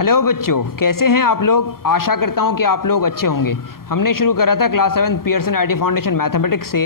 Hello बच्चों, कैसे हैं आप लोग। आशा करता हूं कि आप लोग अच्छे होंगे। हमने शुरू करा था class 7 Pearson IT foundation mathematics से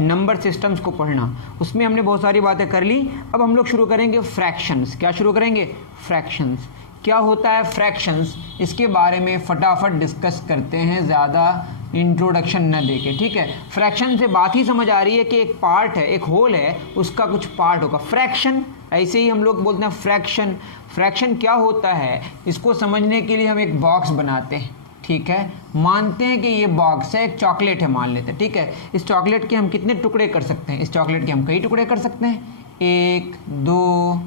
नंबर सिस्टम्स को पढ़ना। उसमें हमने बहुत सारी बातें कर ली। अब हम लोग शुरू करेंगे फ्रैक्शंस। क्या शुरू करेंगे? फ्रैक्शंस। क्या होता है फ्रैक्शंस, इसके बारे में फटाफट डिस्कस करते हैं, ज़्यादा इंट्रोडक्शन न देके। ठीक है, फ्रैक्शन से बात ही समझ आ रही है कि एक पार्ट है, एक होल है, उसका कुछ पार्ट होगा फ्रैक्शन। ऐसे ही हम लोग बोलते हैं फ्रैक्शन। फ्रैक्शन क्या होता है, इसको समझने के लिए हम एक बॉक्स बनाते हैं। ठीक है, मानते हैं कि ये बॉक्स है, एक चॉकलेट है मान लेते हैं। ठीक है, इस चॉकलेट के हम कितने टुकड़े कर सकते हैं? इस चॉकलेट के हम कई टुकड़े कर सकते हैं, 1 2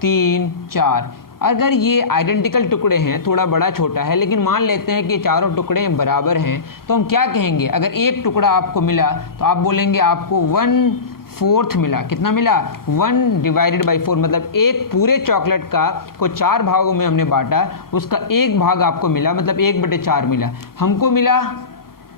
3 4। अगर ये आइडेंटिकल टुकड़े हैं, थोड़ा बड़ा छोटा है, लेकिन मान लेते हैं कि चारों टुकड़े बराबर हैं, तो हम क्या कहेंगे? अगर एक टुकड़ा आपको मिला तो आप बोलेंगे आपको 1/4 मिला। कितना मिला? 1/4, मतलब एक पूरे चॉकलेट का को 4 भागों में हमने बांटा, उसका एक भाग आपको मिला, मतलब 1/4 मिला। हमको मिला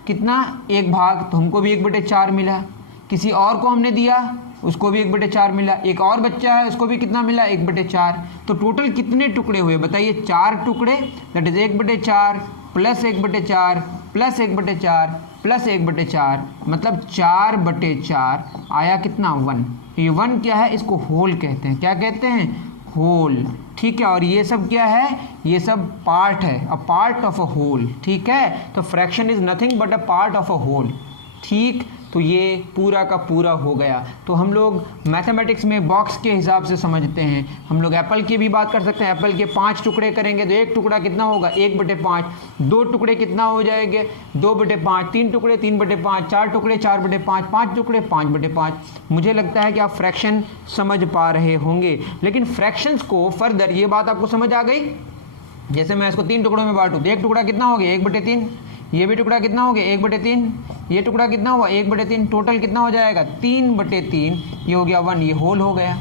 कितना? एक भाग, तो हमको भी 1/4 मिला। किसी और को हमने दिया, उसको भी 1/4 मिला। एक और बच्चा है, उसको भी कितना मिला? 1/4। तो टोटल कितने टुकड़े हुए बताइए? 4 टुकड़े, that is 1/4 plus 1/4 plus 1/4 plus 1/4, मतलब 4/4 आया कितना? 1। ये 1 क्या है? इसको होल कहते हैं। क्या कहते हैं? होल। ठीक है, और ये सब क्या है? ये सब पार्ट है, a part of a whole. ठीक है, तो fraction is nothing but a part of a whole. ठीक, तो ये पूरा का पूरा हो गया। तो हम लोग मैथमेटिक्स में बॉक्स के हिसाब से समझते हैं। हम लोग एप्पल की भी बात कर सकते हैं। एप्पल के 5 टुकड़े करेंगे तो एक टुकड़ा कितना होगा? 1/5। 2 टुकड़े कितना हो जाएंगे? 2/5। 3 टुकड़े 3/5। 4 टुकड़े 4/5। 5 टुकड़े 5/5। मुझे लगता है कि आप फ्रैक्शन समझ पा रहे होंगे। लेकिन फ्रैक्शंस को फर्दर, ये बात आपको समझ आ गई? जैसे मैं इसको 3 टुकड़ों में बांटूँ तो एक टुकड़ा कितना हो गया? 1/3। ये भी टुकड़ा कितना हो गया? 1/3। ये टुकड़ा कितना हुआ? 1/3। टोटल कितना हो जाएगा? 3/3। ये हो गया 1, ये होल हो गया।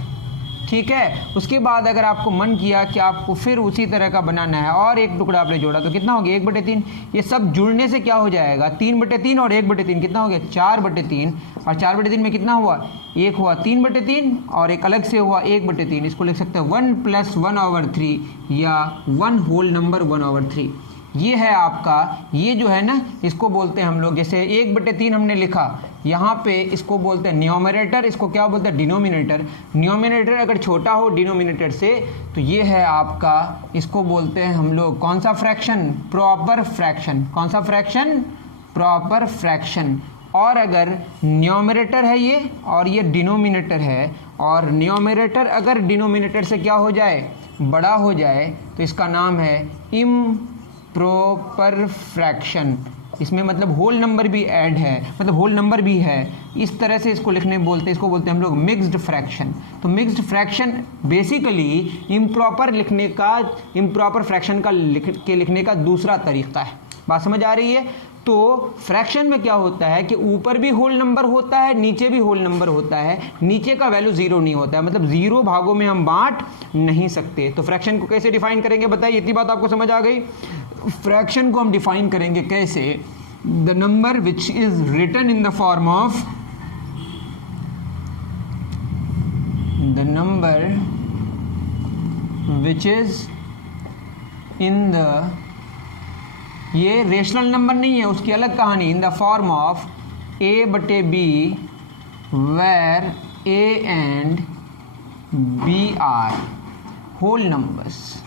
ठीक है, उसके बाद अगर आपको मन किया कि आपको फिर उसी तरह का बनाना है और एक टुकड़ा आपने जोड़ा तो कितना हो गया? 1/3। ये सब जुड़ने से क्या हो जाएगा? 3/3 और 1/3 कितना हो गया? 4/3। और 4/3 में कितना हुआ? एक हुआ 3/3 और एक अलग से हुआ 1/3। इसको लिख सकते हैं 1 + 1/3 या 1 होल नंबर 1/3। ये है आपका, ये जो है ना, इसको बोलते हैं हम लोग, जैसे 1/3 हमने लिखा, यहाँ पे इसको बोलते हैं न्यूमरेटर, इसको क्या बोलते हैं? डिनोमिनेटर। न्यूमरेटर अगर छोटा हो डिनोमिनेटर से तो ये है आपका, इसको बोलते हैं हम लोग कौन सा फ्रैक्शन? Proper fraction. कौन सा फ्रैक्शन? Proper fraction. और अगर न्यूमरेटर है ये और ये डिनोमिनेटर है, और न्यूमरेटर अगर डिनोमिनेटर से क्या हो जाए? बड़ा हो जाए, तो इसका नाम है इम्प्रॉपर फ्रैक्शन। इसमें मतलब होल नंबर भी ऐड है, मतलब होल नंबर भी है। इस तरह से इसको लिखने बोलते हैं, इसको बोलते हैं हम लोग मिक्स्ड फ्रैक्शन। तो mixed fraction basically improper fraction का लिखने का दूसरा तरीका है। बात समझ आ रही है? तो फ्रैक्शन में क्या होता है कि ऊपर भी होल नंबर होता है, नीचे भी होल नंबर होता है। नीचे का वैल्यू 0 नहीं होता है, मतलब 0 भागों में हम बांट नहीं सकते। तो फ्रैक्शन को कैसे डिफाइन करेंगे बताइए? इतनी बात आपको समझ आ गई? फ्रैक्शन को हम डिफाइन करेंगे कैसे? The number which is written in the form of the number which is in the, ये रेशनल नंबर नहीं है, उसकी अलग कहानी। In the form of a/b where a and b are whole numbers.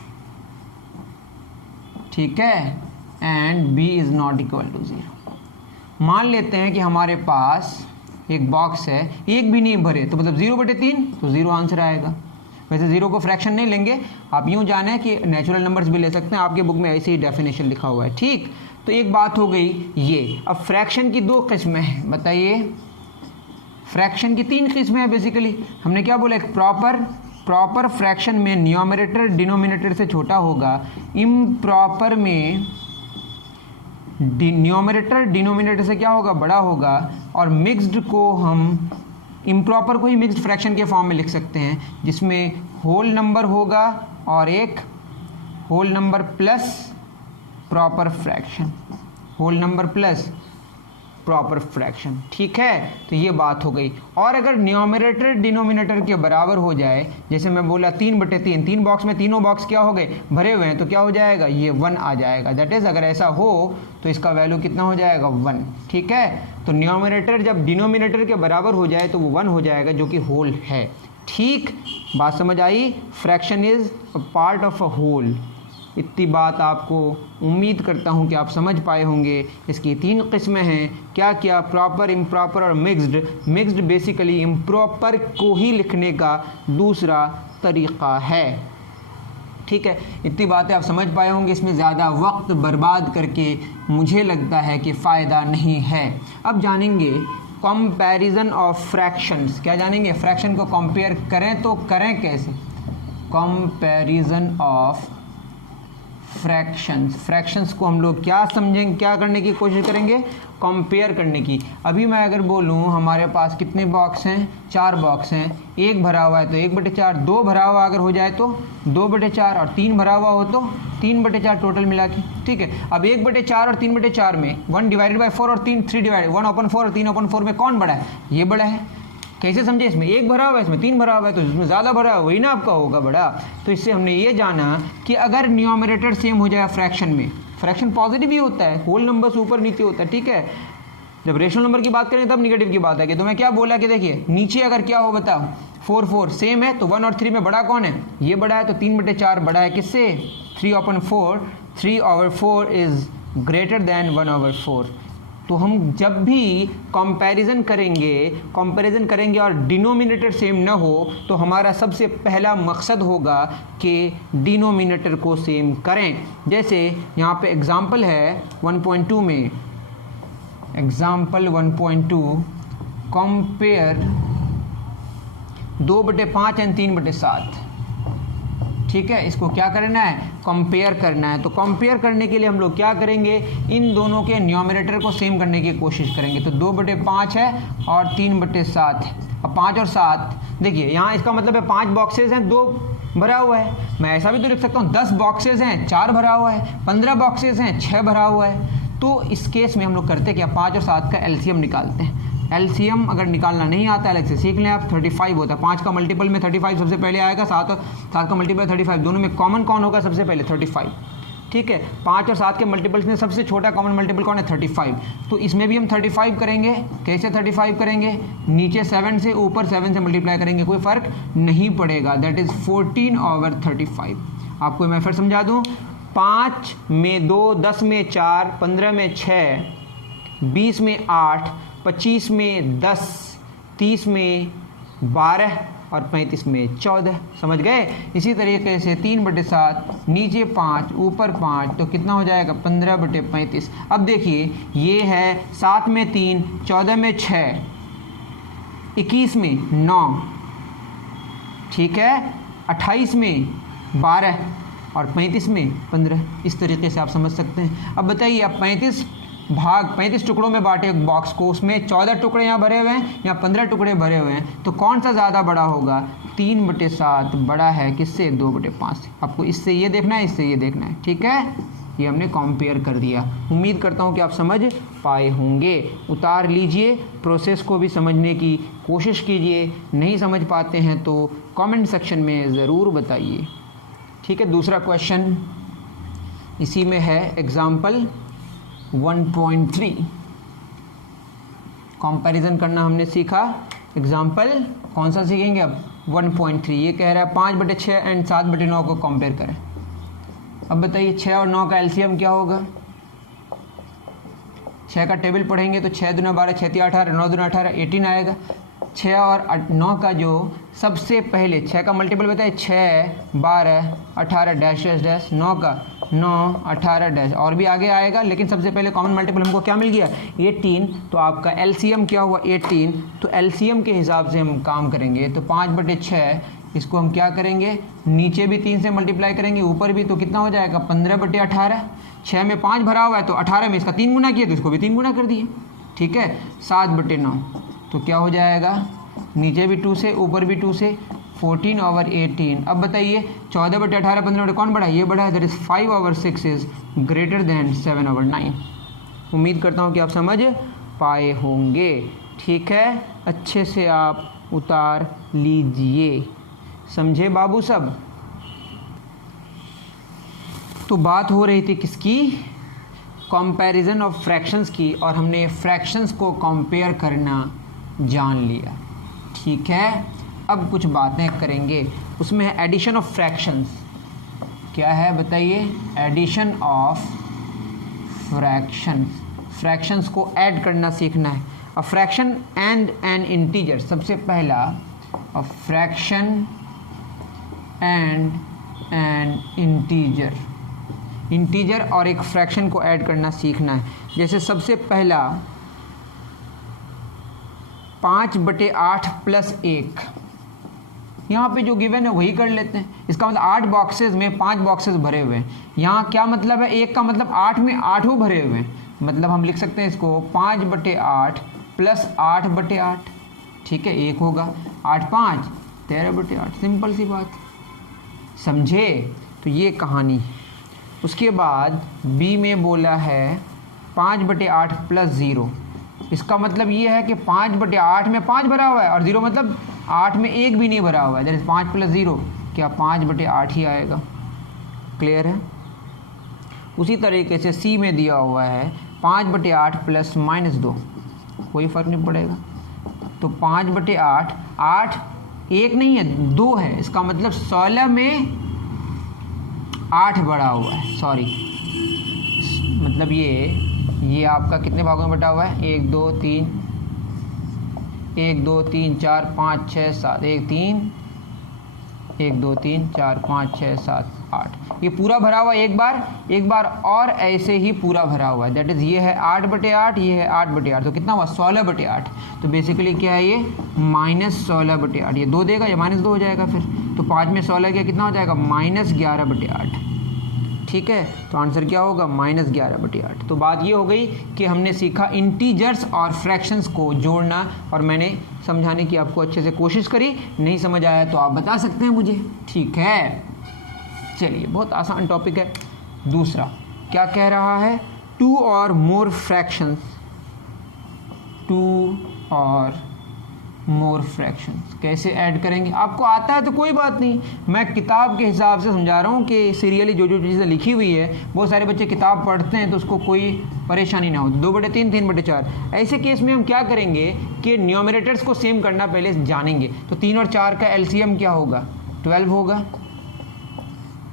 ठीक है, and b is not equal to 0। मान लेते हैं कि हमारे पास एक बॉक्स है, एक भी नहीं भरे, तो मतलब 0/3, तो 0 आंसर आएगा। वैसे 0 को फ्रैक्शन नहीं लेंगे, आप यूँ जाने कि नेचुरल नंबर्स भी ले सकते हैं, आपके बुक में ऐसी ही डेफिनेशन लिखा हुआ है। ठीक, तो एक बात हो गई ये। अब फ्रैक्शन की 2 किस्में हैं, बताइए। फ्रैक्शन की 3 किस्में हैं बेसिकली। हमने क्या बोला? एक प्रॉपर फ्रैक्शन में न्यूमरेटर डिनोमिनेटर से छोटा होगा, इम्प्रॉपर में न्यूमरेटर डिनोमिनेटर से क्या होगा? बड़ा होगा। और मिक्स्ड को हम, इम्प्रॉपर को ही मिक्स्ड फ्रैक्शन के फॉर्म में लिख सकते हैं, जिसमें होल नंबर होगा और एक whole number plus proper fraction. Whole number plus proper fraction. ठीक है, तो ये बात हो गई। और अगर न्यूमरेटर डिनोमिनेटर के बराबर हो जाए, जैसे मैं बोला 3/3, 3 बॉक्स में तीनों बॉक्स क्या हो गए, भरे हुए हैं, तो क्या हो जाएगा, ये 1 आ जाएगा। दैट इज़ अगर ऐसा हो तो इसका वैल्यू कितना हो जाएगा, 1। ठीक है, तो न्यूमरेटर जब डिनोमिनेटर के बराबर हो जाए तो वो 1 हो जाएगा, जो कि होल है। ठीक, बात समझ आई। Fraction is a part of a whole. इतनी बात आपको उम्मीद करता हूँ कि आप समझ पाए होंगे। इसकी 3 किस्में हैं, क्या क्या, प्रॉपर, इम्प्रॉपर और मिक्स्ड। मिक्स्ड बेसिकली इम्प्रॉपर को ही लिखने का दूसरा तरीक़ा है। ठीक है, इतनी बातें आप समझ पाए होंगे। इसमें ज़्यादा वक्त बर्बाद करके मुझे लगता है कि फ़ायदा नहीं है। अब जानेंगे कंपैरिजन ऑफ फ्रैक्शंस। क्या जानेंगे, फ्रैक्शन को कंपेयर करें तो करें कैसे। कंपैरिजन ऑफ फ्रैक्शंस को हम लोग क्या समझेंगे, क्या करने की कोशिश करेंगे, कंपेयर करने की। अभी मैं अगर बोलूँ हमारे पास कितने बॉक्स हैं, 4 बॉक्स हैं, 1 भरा हुआ है तो 1/4, 2 भरा हुआ अगर हो जाए तो 2/4, और 3 भरा हुआ हो तो 3/4 टोटल मिला के। ठीक है, अब 1/4 और 3/4 में 1/4 और 1/4 और 3/4 में कौन बड़ा है, ये बड़ा है। कैसे समझे, इसमें 1 भरा हुआ है, इसमें 3 भरा हुआ है, तो इसमें ज़्यादा भरा हुआ है, वही ना आपका होगा बड़ा। तो इससे हमने ये जाना कि अगर न्यूमरेटर सेम हो जाए फ्रैक्शन में, फ्रैक्शन पॉजिटिव ही होता है, होल नंबर से ऊपर नीचे होता है। ठीक है, जब रेशनल नंबर की बात करें तब निगेटिव की बात है कि तो मैं क्या बोला कि देखिए नीचे अगर क्या हो बताओ, 4 सेम है तो 1 और 3 में बड़ा कौन है, ये बड़ा है, तो 3/4 बड़ा है किससे, 3/4। 3/4 इज़ ग्रेटर दैन 1/4। तो हम जब भी कंपैरिजन करेंगे और डिनोमिनेटर सेम ना हो तो हमारा सबसे पहला मकसद होगा कि डिनोमिनेटर को सेम करें। जैसे यहाँ पे एग्जांपल है 1.2 में, एग्जांपल 1.2, कंपेयर 2/5 एंड 3/7। ठीक है, इसको क्या करना है, कंपेयर करना है। तो कंपेयर करने के लिए हम लोग क्या करेंगे, इन दोनों के न्यूमरेटर को सेम करने की कोशिश करेंगे। तो 2/5 है और 3/7 है। अब 5 और 7 देखिए, यहाँ इसका मतलब है 5 बॉक्सेस हैं, 2 भरा हुआ है। मैं ऐसा भी तो लिख सकता हूँ 10 बॉक्सेस हैं, 4 भरा हुआ है, 15 बॉक्सेस हैं, 6 भरा हुआ है। तो इस केस में हम लोग करते क्या, 5 और 7 का एलसीएम निकालते हैं। एलसीएम अगर निकालना नहीं आता अलग से सीख लें आप, 35 होता है। 5 का मल्टीपल में 35 सबसे पहले आएगा, 7 का मल्टीपल 35, दोनों में कॉमन कौन होगा सबसे पहले, 35। ठीक है, 5 और 7 के मल्टीपल्स में सबसे छोटा कॉमन मल्टीपल कौन है, 35। तो इसमें भी हम 35 करेंगे। कैसे 35 करेंगे, नीचे 7 से ऊपर 7 से मल्टीप्लाई करेंगे, कोई फ़र्क नहीं पड़ेगा। That is 14/35। आपको मैं फिर समझा दूँ, 5 में 2, 10 में 4, 15 में 6, 20 में 8, 25 में 10, 30 में 12 और 35 में 14। समझ गए। इसी तरीके से 3/7, नीचे 5 ऊपर 5, तो कितना हो जाएगा, 15/35। अब देखिए ये है 7 में 3, 14 में 6, 21 में 9, ठीक है, 28 में 12 और 35 में 15। इस तरीके से आप समझ सकते हैं। अब बताइए, आप 35 टुकड़ों में बांटे एक बॉक्स को, उसमें 14 टुकड़े यहाँ भरे हुए हैं या 15 टुकड़े भरे हुए हैं, तो कौन सा ज़्यादा बड़ा होगा, 3/7 बड़ा है किससे, 2/5 से। आपको इससे ये देखना है, इससे ये देखना है। ठीक है, ये हमने कंपेयर कर दिया। उम्मीद करता हूँ कि आप समझ पाए होंगे। उतार लीजिए, प्रोसेस को भी समझने की कोशिश कीजिए। नहीं समझ पाते हैं तो कमेंट सेक्शन में ज़रूर बताइए। ठीक है, दूसरा क्वेश्चन इसी में है, एग्जाम्पल 1.3। कंपैरिजन करना हमने सीखा। एग्जाम्पल कौन सा सीखेंगे अब, 1.3। ये कह रहा है 5/6 एंड 7/9 को कंपेयर करें। अब बताइए 6 और 9 का एलसीएम क्या होगा। 6 का टेबल पढ़ेंगे तो 6 दूना 12, 6 तिया 18, 9 दूना 18, 18 आएगा। 6 और 9 का जो सबसे पहले 6 का मल्टीपल बताइए, 6, 12, 18 डैश डैश डैश, 9 का 9, 18 डैश, और भी आगे आएगा, लेकिन सबसे पहले कॉमन मल्टीपल हमको क्या मिल गया, 18। तो आपका एलसीएम क्या हुआ, 18। तो एलसीएम के हिसाब से हम काम करेंगे। तो 5/6 इसको हम क्या करेंगे, नीचे भी 3 से मल्टीप्लाई करेंगे, ऊपर भी, तो कितना हो जाएगा, 15/18। 6 में 5 भरा हुआ है तो 18 में इसका 3 गुना किया तो इसको भी 3 गुना कर दिए। ठीक है, 7/9 तो क्या हो जाएगा, नीचे भी 2 से ऊपर भी 2 से, 14/18। अब बताइए 14/18 15 कौन बड़ा है, ये बड़ा है। That is 5/6 is greater than 7/9। उम्मीद करता हूँ कि आप समझ पाए होंगे। ठीक है, अच्छे से आप उतार लीजिए। समझे बाबू सब? तो बात हो रही थी किसकी? कंपैरिजन ऑफ फ्रैक्शंस की, और हमने फ्रैक्शंस को कंपेयर करना जान लिया। ठीक है, अब कुछ बातें करेंगे, उसमें है एडिशन ऑफ फ्रैक्शंस। क्या है बताइए? Addition of fractions. फ्रैक्शंस को ऐड करना सीखना है। A fraction and an integer. सबसे पहला, a fraction and an integer. Integer और एक फ्रैक्शन को ऐड करना सीखना है। जैसे सबसे पहला 5/8 प्लस 1, यहाँ पे जो गिवन है वही कर लेते हैं। इसका मतलब 8 बॉक्सेस में 5 बॉक्सेस भरे हुए हैं। यहाँ क्या मतलब है? 1 का मतलब 8 में 8 भरे हुए हैं। मतलब हम लिख सकते हैं इसको 5/8 प्लस 8/8। ठीक है, 1 होगा। 8 5 13/8। सिंपल सी बात, समझे? तो ये कहानी। उसके बाद बी में बोला है 5/8 प्लस 0। इसका मतलब ये है कि 5/8 में 5 भरा हुआ है और 0 मतलब 8 में 1 भी नहीं भरा हुआ है। दैट इज 5 प्लस 0 क्या 5/8 ही आएगा। क्लियर है? उसी तरीके से सी में दिया हुआ है 5/8 प्लस -2, कोई फ़र्क नहीं पड़ेगा। तो 5/8, 8 1 नहीं है 2 है। इसका मतलब 16 में 8 बढ़ा हुआ है। सॉरी, मतलब ये आपका कितने भागों में बटा हुआ है? 1 2 3 1 2 3 4 5 6 7 1 3 1 2 3 4 5 6 7 8। ये पूरा भरा हुआ है एक बार और ऐसे ही पूरा भरा हुआ है। दैट इज़ ये है 8/8, ये है 8/8। तो कितना हुआ? 16/8। तो बेसिकली क्या है ये? -16/8। ये 2 देगा या -2 हो जाएगा फिर। तो 5 में 16 गया, कितना हो जाएगा? -11/8। ठीक है, तो आंसर क्या होगा? -11/8। तो बात ये हो गई कि हमने सीखा इंटीजर्स और फ्रैक्शंस को जोड़ना, और मैंने समझाने की आपको अच्छे से कोशिश करी। नहीं समझ आया तो आप बता सकते हैं मुझे। ठीक है, चलिए, बहुत आसान टॉपिक है। दूसरा क्या कह रहा है? 2 और मोर फ्रैक्शंस। 2 और मोर फ्रैक्शंस कैसे ऐड करेंगे? आपको आता है तो कोई बात नहीं, मैं किताब के हिसाब से समझा रहा हूँ कि सीरियली जो चीज़ें लिखी हुई है। बहुत सारे बच्चे किताब पढ़ते हैं तो उसको कोई परेशानी ना हो। 2/3 3/4। ऐसे केस में हम क्या करेंगे कि न्यूमरेटर्स को सेम करना पहले जानेंगे। तो 3 और 4 का एलसीएम क्या होगा? 12 होगा।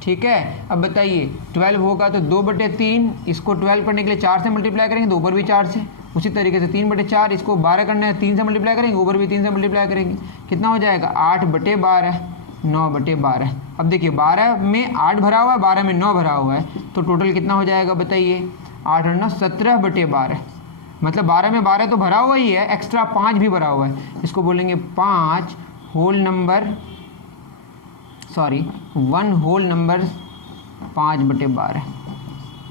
ठीक है, अब बताइए 12 होगा तो 2/3, इसको 12 करने के लिए 4 से मल्टीप्लाई करेंगे तो ऊपर भी 4 से। उसी तरीके से 3/4, इसको 12 करना है 3 से मल्टीप्लाई करेंगे, ऊपर भी 3 से मल्टीप्लाई करेंगे। कितना हो जाएगा? 8/12, 9/12। अब देखिए 12 में 8 भरा हुआ है, 12 में 9 भरा हुआ है, तो टोटल कितना हो जाएगा बताइए? 8 और 9 17/12। मतलब 12 में 12 तो भरा हुआ ही है, एक्स्ट्रा 5 भी भरा हुआ है। इसको बोलेंगे 1 होल नंबर 5/12।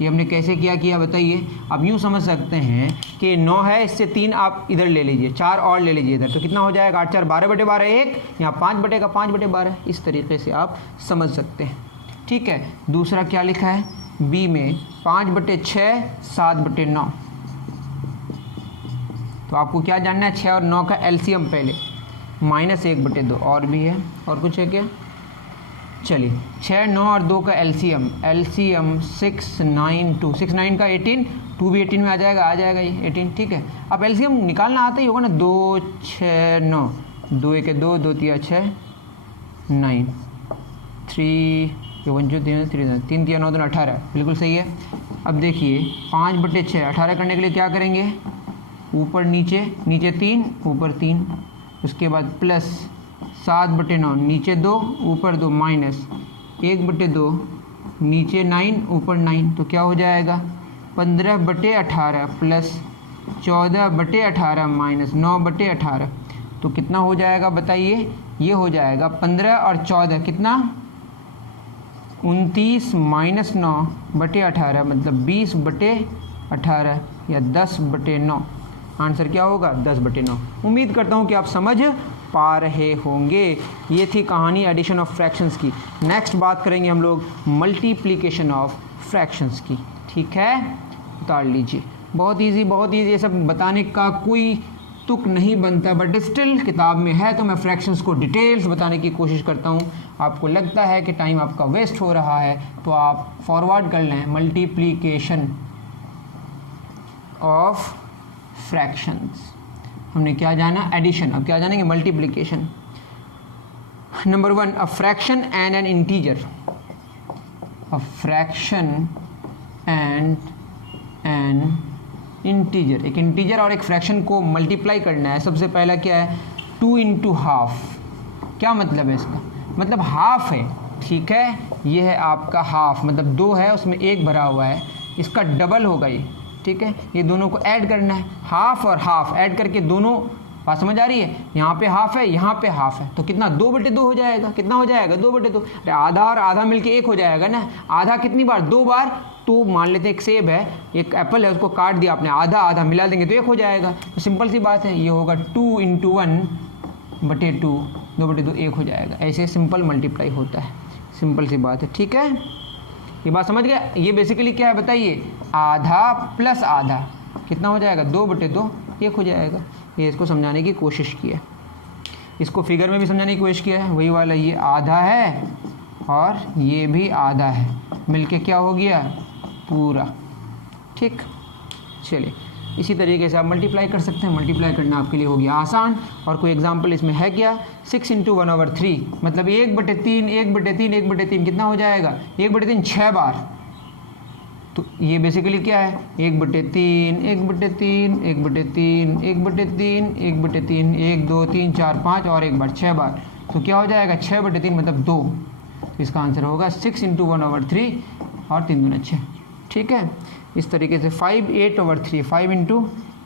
ये हमने कैसे किया बताइए? अब यूँ समझ सकते हैं कि 9 है, इससे 3 आप इधर ले लीजिए, 4 और ले लीजिए इधर, तो कितना हो जाएगा? 8 4 12/12 1, यहाँ 5/5/12। इस तरीके से आप समझ सकते हैं। ठीक है, दूसरा क्या लिखा है बी में? 5/6 7/9। तो आपको क्या जानना है? 6 और 9 का एलसीएम पहले, -1/2। और भी है, और कुछ है क्या? चलिए 6 9 और 2 का एलसीएम 6 9 2 6 9 का 18, 2 भी 18 में आ जाएगा ये 18। ठीक है, अब एलसीएम निकालना आता ही होगा ना। 2 6 9, 2 1 2 2 3 6 9, 3 1 2 3 3 3 9 18। बिल्कुल सही है। अब देखिए 5/6 18 करने के लिए क्या करेंगे? ऊपर नीचे 3 ऊपर 3, उसके बाद प्लस 7/9 नीचे 2 ऊपर 2 माइनस 1/2 नीचे 9 ऊपर 9। तो क्या हो जाएगा? 15/18 प्लस 14/18 माइनस 9/18। तो कितना हो जाएगा बताइए? ये हो जाएगा 15 और 14 कितना? 29 माइनस 9/18 मतलब 20/18 या 10/9। आंसर क्या होगा? 10/9। उम्मीद करता हूँ कि आप समझ पा रहे होंगे। ये थी कहानी एडिशन ऑफ फ्रैक्शंस की। नेक्स्ट बात करेंगे हम लोग मल्टीप्लिकेशन ऑफ फ्रैक्शंस की। ठीक है, उतार लीजिए। बहुत ईजी, ये सब बताने का कोई तुक नहीं बनता, बट स्टिल किताब में है तो मैं फ्रैक्शंस को डिटेल्स बताने की कोशिश करता हूँ। आपको लगता है कि टाइम आपका वेस्ट हो रहा है तो आप फॉरवर्ड कर लें मल्टीप्लिकेशन ऑफ फ्रैक्शंस। हमने क्या जाना, एडिशन, अब क्या जानेंगे, multiplication. Number 1, a fraction and an integer. A fraction and an integer, एक इंटीजर और एक फ्रैक्शन को मल्टीप्लाई करना है। सबसे पहला क्या है, 2 इंटू हाफ। क्या मतलब है इसका, मतलब हाफ है, ठीक है, ये है आपका हाफ, मतलब 2 है उसमें 1 भरा हुआ है, इसका डबल होगा ये, ठीक है। ये दोनों को ऐड करना है, हाफ और हाफ ऐड करके दोनों, बात समझ आ रही है, यहाँ पे हाफ है यहाँ पे हाफ है, तो कितना 2/2 हो जाएगा, कितना हो जाएगा 2/2। अरे आधा और आधा मिलके 1 हो जाएगा ना, आधा कितनी बार, 2 बार। तो मान लेते हैं एक सेब है, एक एप्पल है, उसको काट दिया आपने, आधा आधा मिला देंगे तो 1 हो जाएगा। तो सिंपल सी बात है, ये होगा 2 इंटू 1/2, 2/2 1 हो जाएगा। ऐसे सिंपल मल्टीप्लाई होता है, सिंपल सी बात है, ठीक है। ये बात समझ गया। ये बेसिकली क्या है बताइए, आधा प्लस आधा कितना हो जाएगा, 2/2 1 हो जाएगा। ये इसको समझाने की कोशिश की है, इसको फिगर में भी समझाने की कोशिश किया है, वही वाला, ये आधा है और ये भी आधा है, मिलके क्या हो गया, पूरा, ठीक। चलिए इसी तरीके से आप मल्टीप्लाई कर सकते हैं, मल्टीप्लाई करना आपके लिए हो गया आसान। और कोई एग्जांपल इसमें है क्या, 6 इंटू 1/3, मतलब 1/3 1/3 1/3 कितना हो जाएगा, 1/3 6 बार। तो ये बेसिकली क्या है, 1/3 1/3 1/3 1/3 1/3 1 2 3 4 5 और एक बार 6 बार, तो क्या हो जाएगा 6/3 मतलब 2। तो इसका आंसर होगा 6 इंटू 1/3 और 3 दूना 6, ठीक है। इस तरीके से 5 8/3, 5 इंटू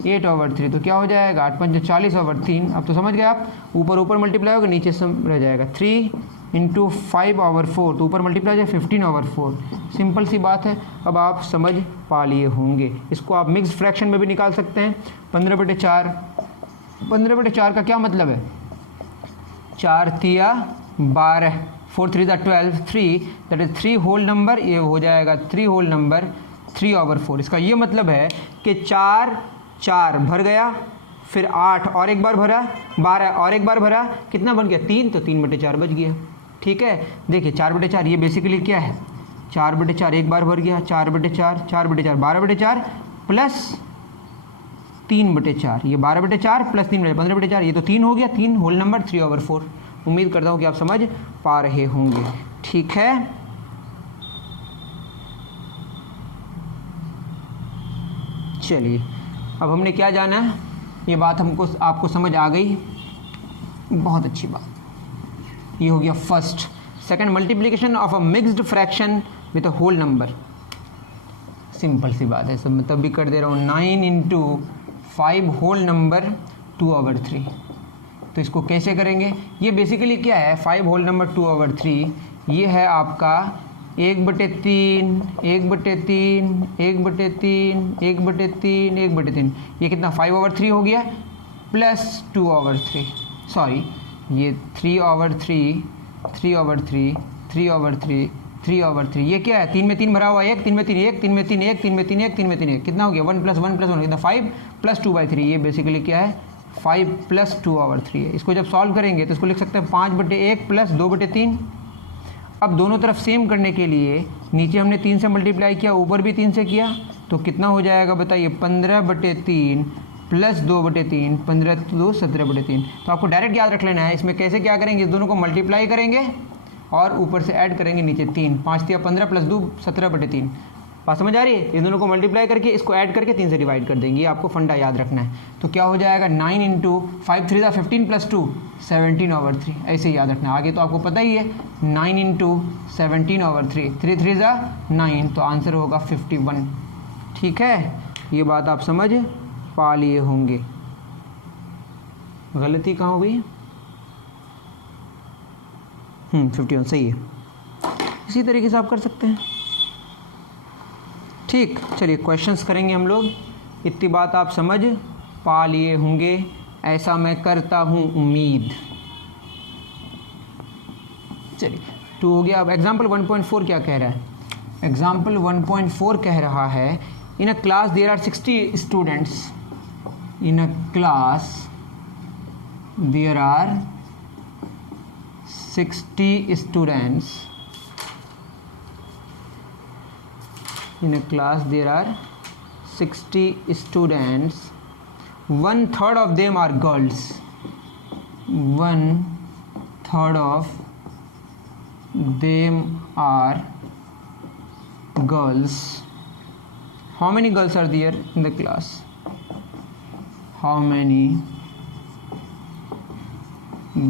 8/3 तो क्या हो जाएगा, 8 5 40/3। अब तो समझ गए आप, ऊपर ऊपर मल्टीप्लाई होगा, नीचे से रह जाएगा 3 इंटू 5/4, तो ऊपर मल्टीप्लाई हो जाए 15/4। सिंपल सी बात है, अब आप समझ पा लिए होंगे। इसको आप मिक्स फ्रैक्शन में भी निकाल सकते हैं, 15/4। 15/4 का क्या मतलब है, 4 तिया 12, 4 3 12, 3 दैट इज 3 होल नंबर, ये हो जाएगा 3 होल नंबर 3/4। इसका ये मतलब है कि 4 भर गया, फिर 8 और एक बार भरा, 12 और एक बार भरा, कितना बन गया 3, तो 3/4 बच गया, ठीक है। देखिए 4/4 ये बेसिकली क्या है, 4/4 एक बार भर गया, 4/4 4/4 12/4 प्लस 3/4, ये 12/4 प्लस 3 15/4, ये तो 3 हो गया, 3 होल नंबर 3/4। उम्मीद करता हूँ कि आप समझ पा रहे होंगे, ठीक है। चलिए अब हमने क्या जाना है, ये बात हमको आपको समझ आ गई, बहुत अच्छी बात। ये हो गया first. Second, multiplication of a mixed fraction with a whole number. Simple सी बात है, सब मैं तब भी कर दे रहा हूँ, 9 इंटू 5 होल नंबर 2/3। तो इसको कैसे करेंगे, ये बेसिकली क्या है, 5 होल नंबर 2/3, ये है आपका 1/3 1/3 1/3 1/3 1/3, ये कितना 5/3 हो गया, प्लस 2/3, सॉरी ये 3/3 3/3 3/3 3/3, ये क्या है, 3 में 3 भरा हुआ, 1 3 में 3 1 3 में 3 1 3 में 3 1 3 में 3 1, कितना हो गया 1 + 1 + 1 कितना 5 प्लस 2/3, ये बेसिकली क्या है 5 प्लस 2/3 है। इसको जब सॉल्व करेंगे तो इसको लिख सकते हैं 5/1 प्लस 2/3। अब दोनों तरफ सेम करने के लिए नीचे हमने 3 से मल्टीप्लाई किया, ऊपर भी 3 से किया, तो कितना हो जाएगा बताइए, 15/3 प्लस 2/3, 15 2 17/3। तो आपको डायरेक्ट याद रख लेना है, इसमें कैसे क्या करेंगे, इस दोनों को मल्टीप्लाई करेंगे और ऊपर से ऐड करेंगे नीचे 3, 5 × 15 प्लस 2 17/3। बात समझ आ रही है, इन दोनों को मल्टीप्लाई करके इसको ऐड करके 3 से डिवाइड कर देंगे, ये आपको फंडा याद रखना है। तो क्या हो जाएगा 9 इंटू 5 3 15 प्लस 2 17/3, ऐसे ही याद रखना है। आगे तो आपको पता ही है, 9 इंटू 17/3, 3 3 9, तो आंसर होगा 51, ठीक है। ये बात आप समझ पा लिए होंगे। गलती कहाँ हो गई, 51 सही है। इसी तरीके से आप कर सकते हैं, ठीक। चलिए क्वेश्चंस करेंगे हम लोग, इतनी बात आप समझ पा लिए होंगे, ऐसा मैं करता हूँ उम्मीद। चलिए 2 हो गया। अब एग्जाम्पल 1.4 क्या कह रहा है, एग्जाम्पल 1.4 कह रहा है In a class there are 60 students. In a class there are 60 students. In a class there are 60 students. 1/3 of them are girls. 1/3 of them are girls. How many girls are there in the class? How many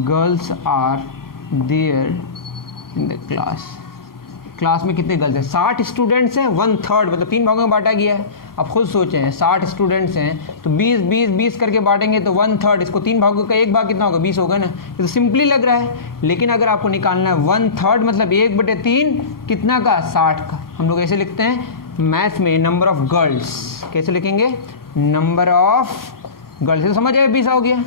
girls are there in the class? Class में कितने girls हैं? 60 students हैं, 1/3 मतलब 3 भागों में बांटा गया है। अब खुद सोचें 60 स्टूडेंट्स हैं तो 20 करके बांटेंगे तो 1/3, इसको 3 भागों का 1 भाग कितना होगा? 20 होगा ना। ये तो सिंपली लग रहा है, लेकिन अगर आपको निकालना है 1/3 मतलब 1/3 कितना का? 60 का। हम लोग ऐसे लिखते हैं मैथ्स में नंबर ऑफ गर्ल्स, कैसे लिखेंगे? Number of girls. तो समझ आए 20 हो गया,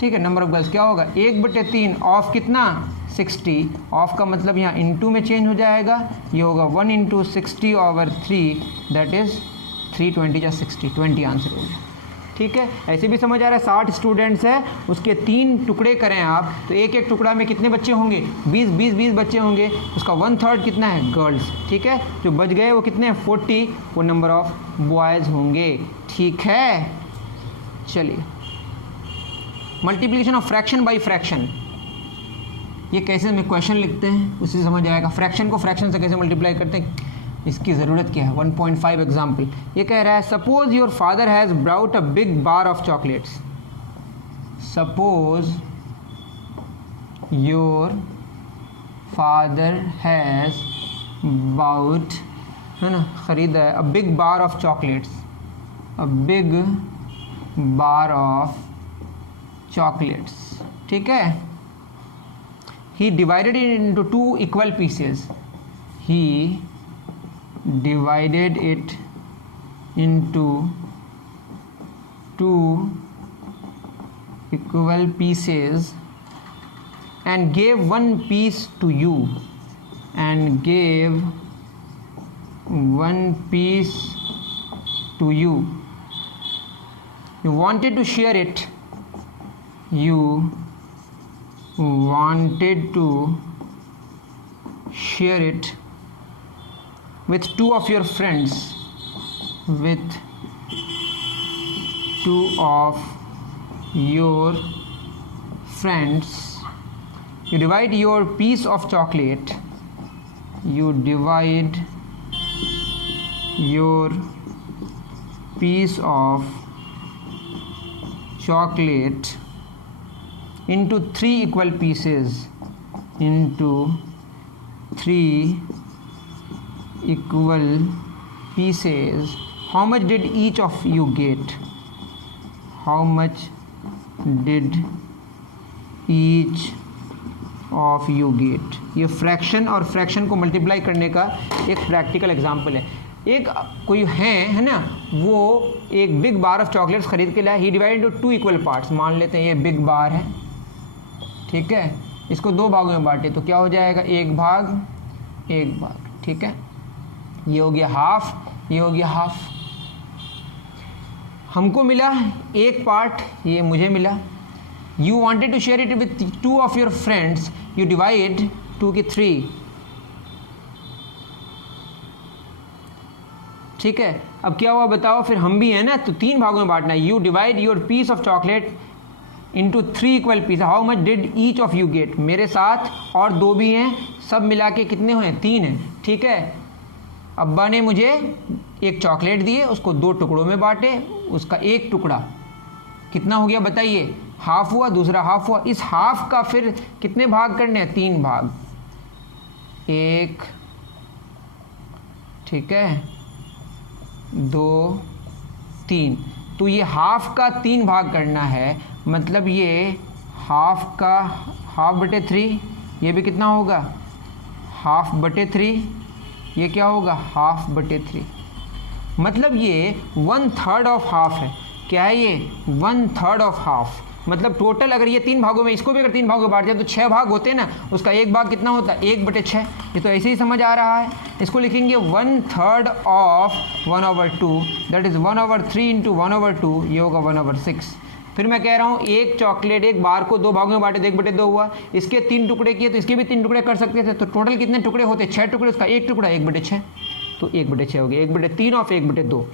ठीक है। नंबर ऑफ गर्ल्स क्या होगा? 1/3 ऑफ कितना? 60। ऑफ का मतलब यहाँ इंटू में चेंज हो जाएगा, ये होगा 1 × 60/3 दैट इज 320 या 60, 20 आंसर हो गया, ठीक है। ऐसे भी समझ आ रहा है 60 स्टूडेंट्स है, उसके 3 टुकड़े करें आप तो एक एक टुकड़ा में कितने बच्चे होंगे? 20 बच्चे होंगे। उसका 1/3 कितना है? गर्ल्स, ठीक है। जो बच गए वो कितने हैं? 40, वो नंबर ऑफ बॉयज़ होंगे, ठीक है। चलिए, multiplication of fraction by fraction, ये कैसे में क्वेश्चन लिखते हैं उससे समझ आएगा। फ्रैक्शन को फ्रैक्शन से कैसे मल्टीप्लाई करते हैं, इसकी ज़रूरत क्या है। 1.5 एग्जाम्पल ये कह रहा है, suppose your father has brought a big bar of chocolates. Suppose your father has bought, है ना, ख़रीदा है, a big bar of chocolates, a big bar of chocolates, ठीक है। He divided it into 2 equal pieces. He divided it into 2 equal pieces and gave 1 piece to you. And gave 1 piece to you. You wanted to share it. You wanted to share it with 2 of your friends, with 2 of your friends. You divide your piece of chocolate, you divide your piece of chocolate into 3 equal pieces, into 3 equal pieces. How much did each of you get? How much did each of you get? ये fraction और fraction को multiply करने का एक practical example है। एक कोई है ना, वो एक बिग बार ऑफ चॉकलेट्स खरीद के लाया। ही डिवाइड इनटू 2 इक्वल पार्ट्स। मान लेते हैं ये बिग बार है, ठीक है। इसको 2 भागों में बांटे तो क्या हो जाएगा? 1 भाग 1 भाग, ठीक है। ये हो गया हाफ, ये हो गया हाफ। हमको मिला 1 पार्ट, ये मुझे मिला। You wanted to share it with 2 of your friends, you divide 2 की 3, ठीक है। अब क्या हुआ बताओ, फिर हम भी हैं ना, तो 3 भागों में बांटना है। You divide your piece of chocolate into 3 equal piece. How much did each of you get? मेरे साथ और 2 भी हैं, सब मिला के कितने हुए? 3 हैं, ठीक है। अब्बा ने मुझे एक चॉकलेट दिए, उसको 2 टुकड़ों में बांटे, उसका 1 टुकड़ा कितना हो गया बताइए? हाफ हुआ, दूसरा हाफ हुआ। इस हाफ का फिर कितने भाग करने हैं? 3 भाग, 1, ठीक है, 2, 3। तो ये हाफ का 3 भाग करना है, मतलब ये हाफ का हाफ बटे 3, ये भी कितना होगा? हाफ बटे 3, ये क्या होगा? हाफ बटे 3। मतलब ये 1/3 ऑफ हाफ है। क्या है ये? 1/3 ऑफ हाफ। मतलब टोटल अगर ये 3 भागों में, इसको भी अगर 3 भागों में बांट दिया तो 6 भाग होते हैं ना, उसका एक भाग कितना होता है, 1/6। ये तो ऐसे ही समझ आ रहा है। इसको लिखेंगे 1/3 ऑफ 1/2, दैट इज़ 1/3 इंटू 1/2, ये होगा 1/6। फिर मैं कह रहा हूँ एक चॉकलेट, एक बार को 2 भागों में बांटे तो 1/2 हुआ। इसके 3 टुकड़े किए तो इसके भी 3 टुकड़े कर सकते थे, तो टोटल कितने टुकड़े होते, 6 टुकड़े, उसका एक टुकड़ा 1/6, तो 1/6 हो गया, 1/3 ऑफ 1/2,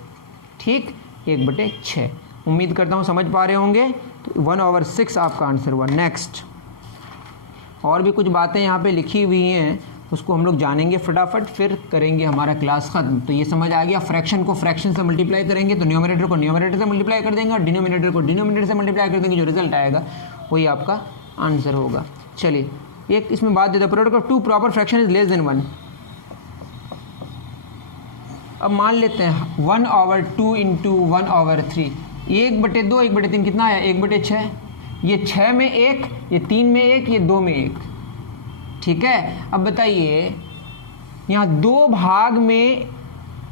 ठीक, 1/6। उम्मीद करता हूँ समझ पा रहे होंगे। तो 1/6 आपका आंसर हुआ। नेक्स्ट, और भी कुछ बातें यहाँ पे लिखी हुई हैं, उसको हम लोग जानेंगे फटाफट, फिर करेंगे हमारा क्लास ख़त्म। तो ये समझ आ गया, फ्रैक्शन को फ्रैक्शन से मल्टीप्लाई करेंगे तो न्यूमरेटर को न्यूमरेटर से मल्टीप्लाई कर देंगे और डिनोमिनेटर को डिनोमिनेटर से मल्टीप्लाई कर देंगे, जो रिजल्ट आएगा वही आपका आंसर होगा। चलिए एक इसमें बात देता है, product of 2 proper fraction is less than 1। अब मान लेते हैं 1/2 इंटू 1/3, 1/2 1/3 कितना आया, 1/6। ये 6 में 1, ये 3 में 1, ये 2 में 1, ठीक है। अब बताइए यहाँ 2 भाग में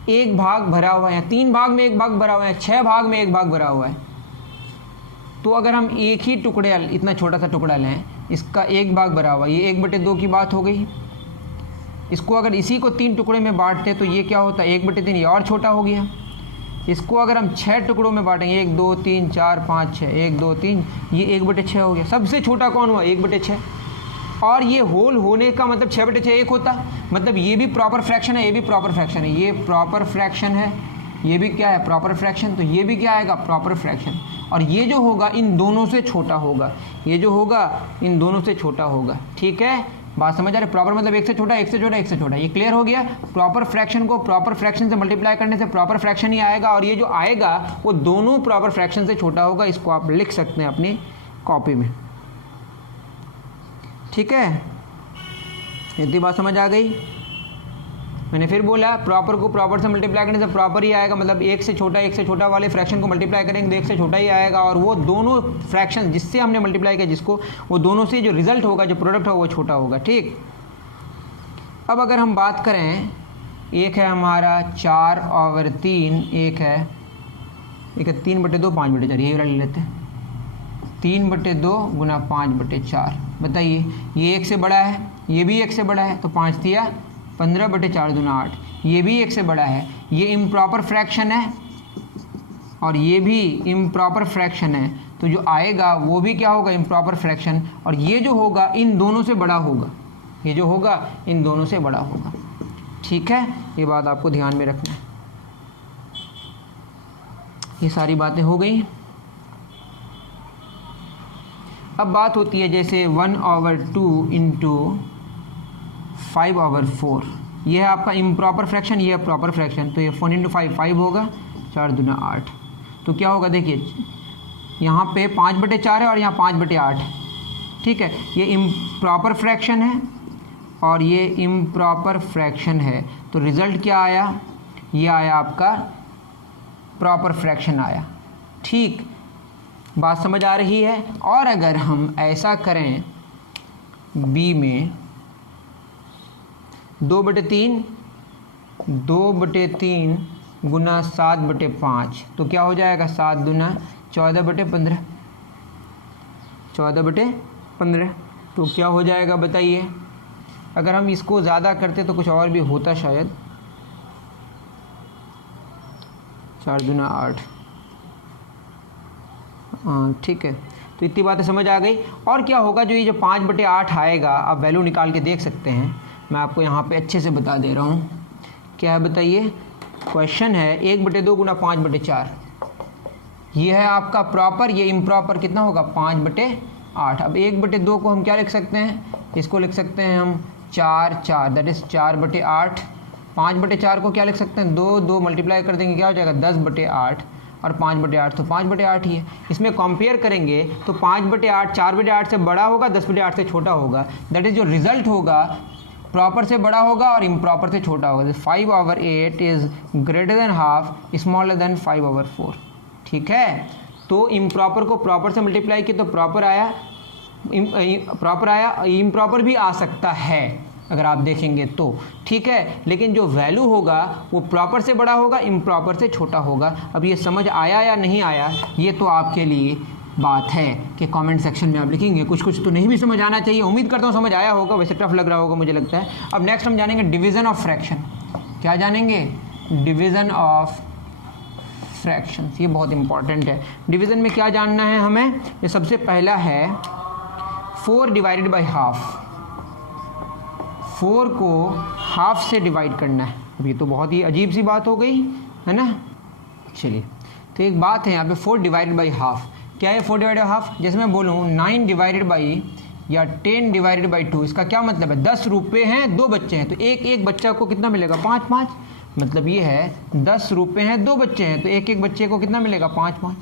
1 भाग भरा हुआ है, 3 भाग में 1 भाग भरा हुआ है, 6 भाग में 1 भाग भरा हुआ है। तो अगर हम एक ही टुकड़े, इतना छोटा सा टुकड़ा लें, इसका 1 भाग भरा हुआ है, ये 1/2 की बात हो गई। इसको अगर इसी को 3 टुकड़े में बांटते तो ये क्या होता है, 1/3, ये और छोटा हो गया। इसको अगर हम 6 टुकड़ों में बांटेंगे, 1 2 3 4 5 6, 1 2 3, ये 1/6 हो गया। सबसे छोटा कौन हुआ, 1/6। और ये होल होने का मतलब 6/6 1 होता, मतलब ये भी प्रॉपर फ्रैक्शन है, ये भी प्रॉपर फ्रैक्शन है, ये प्रॉपर फ्रैक्शन है, ये भी क्या है, प्रॉपर फ्रैक्शन। तो ये भी क्या आएगा, प्रॉपर फ्रैक्शन। और ये जो होगा इन दोनों से छोटा होगा, ये जो होगा इन दोनों से छोटा होगा, ठीक है। बात समझ आ रही है, प्रॉपर मतलब एक से छोटा, एक से छोटा, एक से छोटा, ये क्लियर हो गया। प्रॉपर फ्रैक्शन को प्रॉपर फ्रैक्शन से मल्टीप्लाई करने से प्रॉपर फ्रैक्शन ही आएगा, और ये जो आएगा वो दोनों प्रॉपर फ्रैक्शन से छोटा होगा। इसको आप लिख सकते हैं अपनी कॉपी में, ठीक है। इतनी बात समझ आ गई। मैंने फिर बोला प्रॉपर को प्रॉपर से मल्टीप्लाई करने से प्रॉपर ही आएगा, मतलब एक से छोटा वाले फ्रैक्शन को मल्टीप्लाई करेंगे तो एक से छोटा ही आएगा, और वो दोनों फ्रैक्शन जिससे हमने मल्टीप्लाई किया जिसको, वो दोनों से जो रिजल्ट होगा, जो प्रोडक्ट होगा वो छोटा होगा, ठीक। अब अगर हम बात करें, एक है हमारा 4/3, एक है 3/2 5/4, यही वाला ले लेते हैं, 3/2 गुना 5/4। बताइए ये 1 से बड़ा है, ये भी 1 से बड़ा है, तो 5 दिया 15/4 दूना 8, ये भी 1 से बड़ा है, ये इम्प्रॉपर फ्रैक्शन है और ये भी इम्प्रॉपर फ्रैक्शन है, तो जो आएगा वो भी क्या होगा, इम्प्रॉपर फ्रैक्शन। और ये जो होगा इन दोनों से बड़ा होगा, ये जो होगा इन दोनों से बड़ा होगा, ठीक है। ये बात आपको ध्यान में रखना है। ये सारी बातें हो गई। अब बात होती है जैसे 1/2 इंटू 5/4, ये है आपका इम्प्रॉपर फ्रैक्शन, ये है प्रॉपर फ्रैक्शन। तो ये 4 इंटू 5 होगा, 4 दूना 8। तो क्या होगा, देखिए यहाँ पे 5/4 है और यहाँ 5/8, ठीक है। ये इम्प्रॉपर फ्रैक्शन है और ये इम्प्रॉपर फ्रैक्शन है, तो रिज़ल्ट क्या आया, ये आया आपका प्रॉपर फ्रैक्शन आया, ठीक। बात समझ आ रही है। और अगर हम ऐसा करें, बी में 2/3 गुना 7/5, तो क्या हो जाएगा, 7 दूना 14/15, 14/15। तो क्या हो जाएगा बताइए। अगर हम इसको ज़्यादा करते तो कुछ और भी होता शायद, 4 दूना 8, हाँ ठीक है। तो इतनी बातें समझ आ गई। और क्या होगा, जो ये जो 5/8 आएगा, आप वैल्यू निकाल के देख सकते हैं, मैं आपको यहाँ पे अच्छे से बता दे रहा हूँ। क्या है बताइए, क्वेश्चन है 1/2 गुना 5/4, ये है आपका प्रॉपर, ये इम्प्रॉपर कितना होगा, 5/8। अब 1/2 को हम क्या लिख सकते हैं, इसको लिख सकते हैं हम 4 दैट इज़ 4/8। 5/4 को क्या लिख सकते हैं, 2 मल्टीप्लाई कर देंगे, क्या हो जाएगा 10/8, और 5/8 तो 5/8 ही है। इसमें कंपेयर करेंगे तो 5/8 4/8 से बड़ा होगा, 10/8 से छोटा होगा, दैट इज़ जो रिजल्ट होगा प्रॉपर से बड़ा होगा और इम्प्रॉपर से छोटा होगा। 5/8 is greater than half, smaller than 5/4, ठीक है। तो इम्प्रॉपर को प्रॉपर से मल्टीप्लाई किया तो प्रॉपर आया, इम्प्रॉपर भी आ सकता है अगर आप देखेंगे तो, ठीक है। लेकिन जो वैल्यू होगा वो प्रॉपर से बड़ा होगा, इम्प्रॉपर से छोटा होगा। अब ये समझ आया या नहीं आया, ये तो आपके लिए बात है कि कमेंट सेक्शन में आप लिखेंगे। कुछ कुछ तो नहीं भी समझ आना चाहिए, उम्मीद करता हूँ समझ आया होगा, वैसे टफ लग रहा होगा मुझे लगता है। अब नेक्स्ट हम जानेंगे डिवीज़न ऑफ फ्रैक्शन। क्या जानेंगे? डिवीज़न ऑफ फ्रैक्शंस, ये बहुत इंपॉर्टेंट है। डिवीज़न में क्या जानना है हमें? ये सबसे पहला है 4 डिवाइडेड बाई हाफ। 4 को हाफ से डिवाइड करना है। अब ये तो बहुत ही अजीब सी बात हो गई है ना। चलिए, तो एक बात है यहाँ पे 4 डिवाइडेड बाई हाफ। क्या है 4 डिवाइडेड बाई हाफ? जैसे मैं बोलूँ 9 डिवाइडेड बाई या 10 डिवाइडेड बाई 2, इसका क्या मतलब है? 10 रुपये हैं, 2 बच्चे हैं, तो एक बच्चा को कितना मिलेगा? 5। मतलब ये है 10 रुपये हैं, 2 बच्चे हैं, तो एक बच्चे को कितना मिलेगा? 5।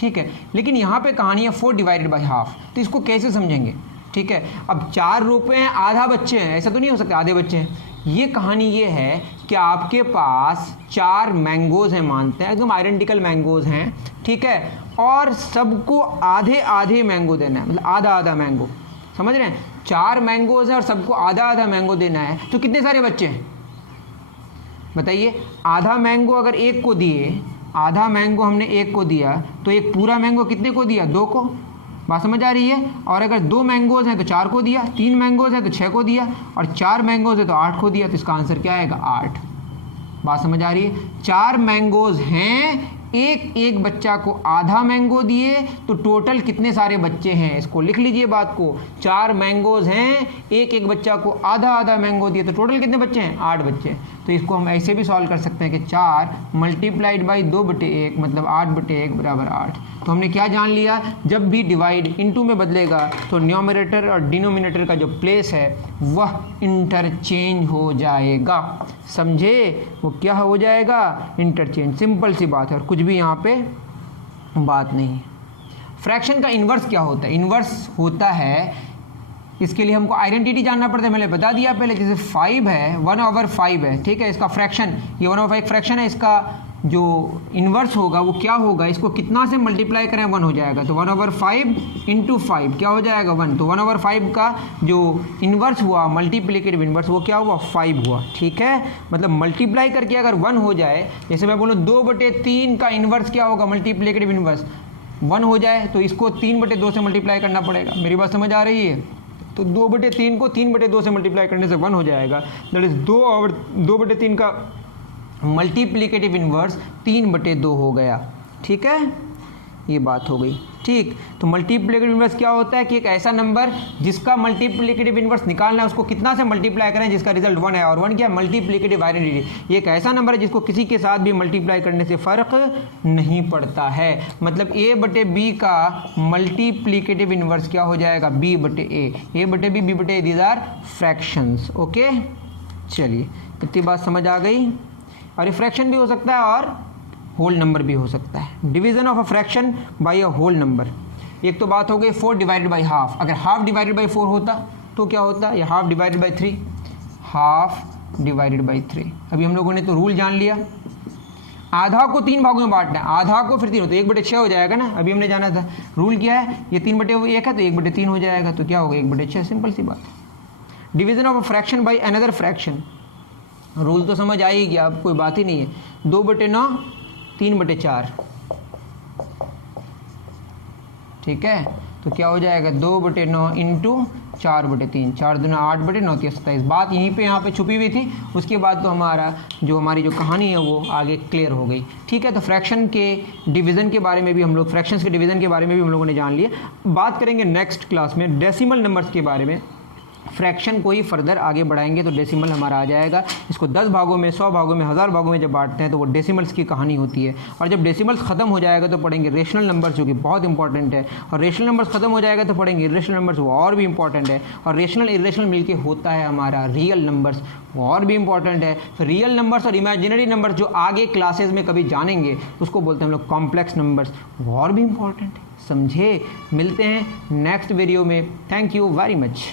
ठीक है, लेकिन यहाँ पे कहानी है 4 डिवाइडेड बाई हाफ, तो इसको कैसे समझेंगे? ठीक है, अब 4 रुपये हैं, आधा बच्चे हैं, ऐसा तो नहीं हो सकता आधे बच्चे हैं। ये कहानी ये है कि आपके पास 4 मैंगोज़ हैं, मानते हैं एकदम आइडेंटिकल मैंगोज़ हैं, ठीक है, और सबको आधे आधे मैंगो देना है, मतलब आधा आधा मैंगो, समझ रहे हैं? 4 मैंगोज़ हैं और सबको आधा आधा मैंगो देना है, तो कितने सारे बच्चे हैं बताइए? आधा मैंगो अगर एक को दिए, आधा मैंगो हमने एक को दिया, तो एक पूरा मैंगो कितने को दिया? 2 को। बात समझ आ रही है? और अगर 2 मैंगोज़ हैं तो 4 को दिया, 3 मैंगोज़ हैं तो 6 को दिया, और 4 मैंगोज़ है तो 8 को दिया, तो इसका आंसर क्या आएगा? 8। बात समझ आ रही है? 4 मैंगोज़ हैं, एक बच्चा को आधा मैंगो दिए, तो टोटल कितने सारे बच्चे हैं? इसको लिख लीजिए बात को। 4 मैंगोज़ हैं, एक बच्चा को आधा आधा मैंगो दिए, तो टोटल कितने बच्चे हैं? 8 बच्चे। तो इसको हम ऐसे भी सॉल्व कर सकते हैं कि 4 मल्टीप्लाइड बाई 2/1 मतलब 8/1 बराबर 8। तो हमने क्या जान लिया? जब भी डिवाइड इनटू में बदलेगा तो न्यूमरेटर और डिनोमिनेटर का जो प्लेस है वह इंटरचेंज हो जाएगा। समझे? वो क्या हो जाएगा? इंटरचेंज। सिंपल सी बात है और कुछ भी यहाँ पे बात नहीं है। फ्रैक्शन का इन्वर्स क्या होता है? इन्वर्स होता है, इसके लिए हमको आइडेंटिटी जानना पड़ता है, मैंने बता दिया पहले। जैसे 5 है, 1/5 है, ठीक है, इसका फ्रैक्शन, ये 1/5 फ्रैक्शन है, इसका जो इन्वर्स होगा वो क्या होगा? इसको कितना से मल्टीप्लाई करें? 1 हो जाएगा, तो 1/5 इंटू 5 क्या हो जाएगा? 1। तो 1/5 का जो इन्वर्स हुआ, मल्टीप्लिकेटिव इन्वर्स, वो क्या हुआ? 5 हुआ। ठीक है, मतलब मल्टीप्लाई करके अगर 1 हो जाए, जैसे मैं बोलूँ 2/3 का इन्वर्स क्या होगा? मल्टीप्लिकेटिव इन्वर्स 1 हो जाए, तो इसको 3/2 से मल्टीप्लाई करना पड़ेगा। मेरी बात समझ आ रही है? तो 2/3 को 3/2 से मल्टीप्लाई करने से 1 हो जाएगा, दैट इज 2/3 का मल्टीप्लिकेटिव इन्वर्स 3/2 हो गया। ठीक है, ये बात हो गई। ठीक, तो मल्टीप्लिकेटिव इन्वर्स क्या होता है कि एक ऐसा नंबर जिसका मल्टीप्लिकेटिव इन्वर्स निकालना है उसको कितना से मल्टीप्लाई करें जिसका रिजल्ट 1 है, और 1 क्या? Multiplicative identity. ये एक ऐसा नंबर है जिसको किसी के साथ भी मल्टीप्लाई करने से फ़र्क नहीं पड़ता है। मतलब a/b का मल्टीप्लिकेटिव इन्वर्स क्या हो जाएगा? b/a। a/b, b/a, these are fractions. Okay, चलिए इतनी बात समझ आ गई। और ये फ्रैक्शन भी हो सकता है और होल नंबर भी हो सकता है। Division of a fraction by a whole number. एक तो बात हो गई 4 डिवाइडेड बाई हाफ। अगर हाफ डिवाइडेड बाई 4 होता तो क्या होता? या half divided by 3, half divided by 3। अभी हम लोगों ने तो रूल जान लिया, आधा को 3 भागों में बांटना है, आधा को फिर 3 तो 1/6 हो जाएगा ना। अभी हमने जाना था रूल क्या है, ये 3/1 है तो 1/3 हो जाएगा, तो क्या होगा? 1/6। सिंपल सी बात। Division of a fraction by another fraction, rule तो समझ आ ही गया, अब कोई बात ही नहीं है। 2/9 3/4। ठीक है, तो क्या हो जाएगा? 2/9 इंटू 4/3, 4 दूना 8/9, 27। बात यहीं पे यहाँ पे छुपी हुई थी, उसके बाद तो हमारी जो कहानी है वो आगे क्लियर हो गई। ठीक है, तो फ्रैक्शन के डिवीज़न के बारे में भी हम लोग, फ्रैक्शंस के डिवीज़न के बारे में भी हम लोगों ने जान लिया। बात करेंगे नेक्स्ट क्लास में डेसिमल नंबर्स के बारे में। फ्रैक्शन को ही फर्दर आगे बढ़ाएंगे तो डेसिमल हमारा आ जाएगा। इसको 10 भागों में, 100 भागों में, 1000 भागों में जब बांटते हैं तो वो डेसिमल्स की कहानी होती है। और जब डेसिमल्स ख़त्म हो जाएगा तो पढ़ेंगे रेशनल नंबर्स, जो कि बहुत इंपॉर्टेंट है। और रेशनल नंबर्स ख़त्म हो जाएगा तो पढ़ेंगे इरेशनल नंबर्स, वो और भी इंपॉर्टेंट है। और रेशनल इरेशनल मिलके होता है हमारा रियल नंबर्स, वो और भी इंपॉर्टेंट है। फिर रियल नंबर्स और इमेजिनरी नंबर्स जो आगे क्लासेज में कभी जानेंगे उसको बोलते हैं हम लोग कॉम्प्लेक्स नंबर्स, वो और भी इंपॉर्टेंट है। समझे? मिलते हैं नेक्स्ट वीडियो में। Thank you very much.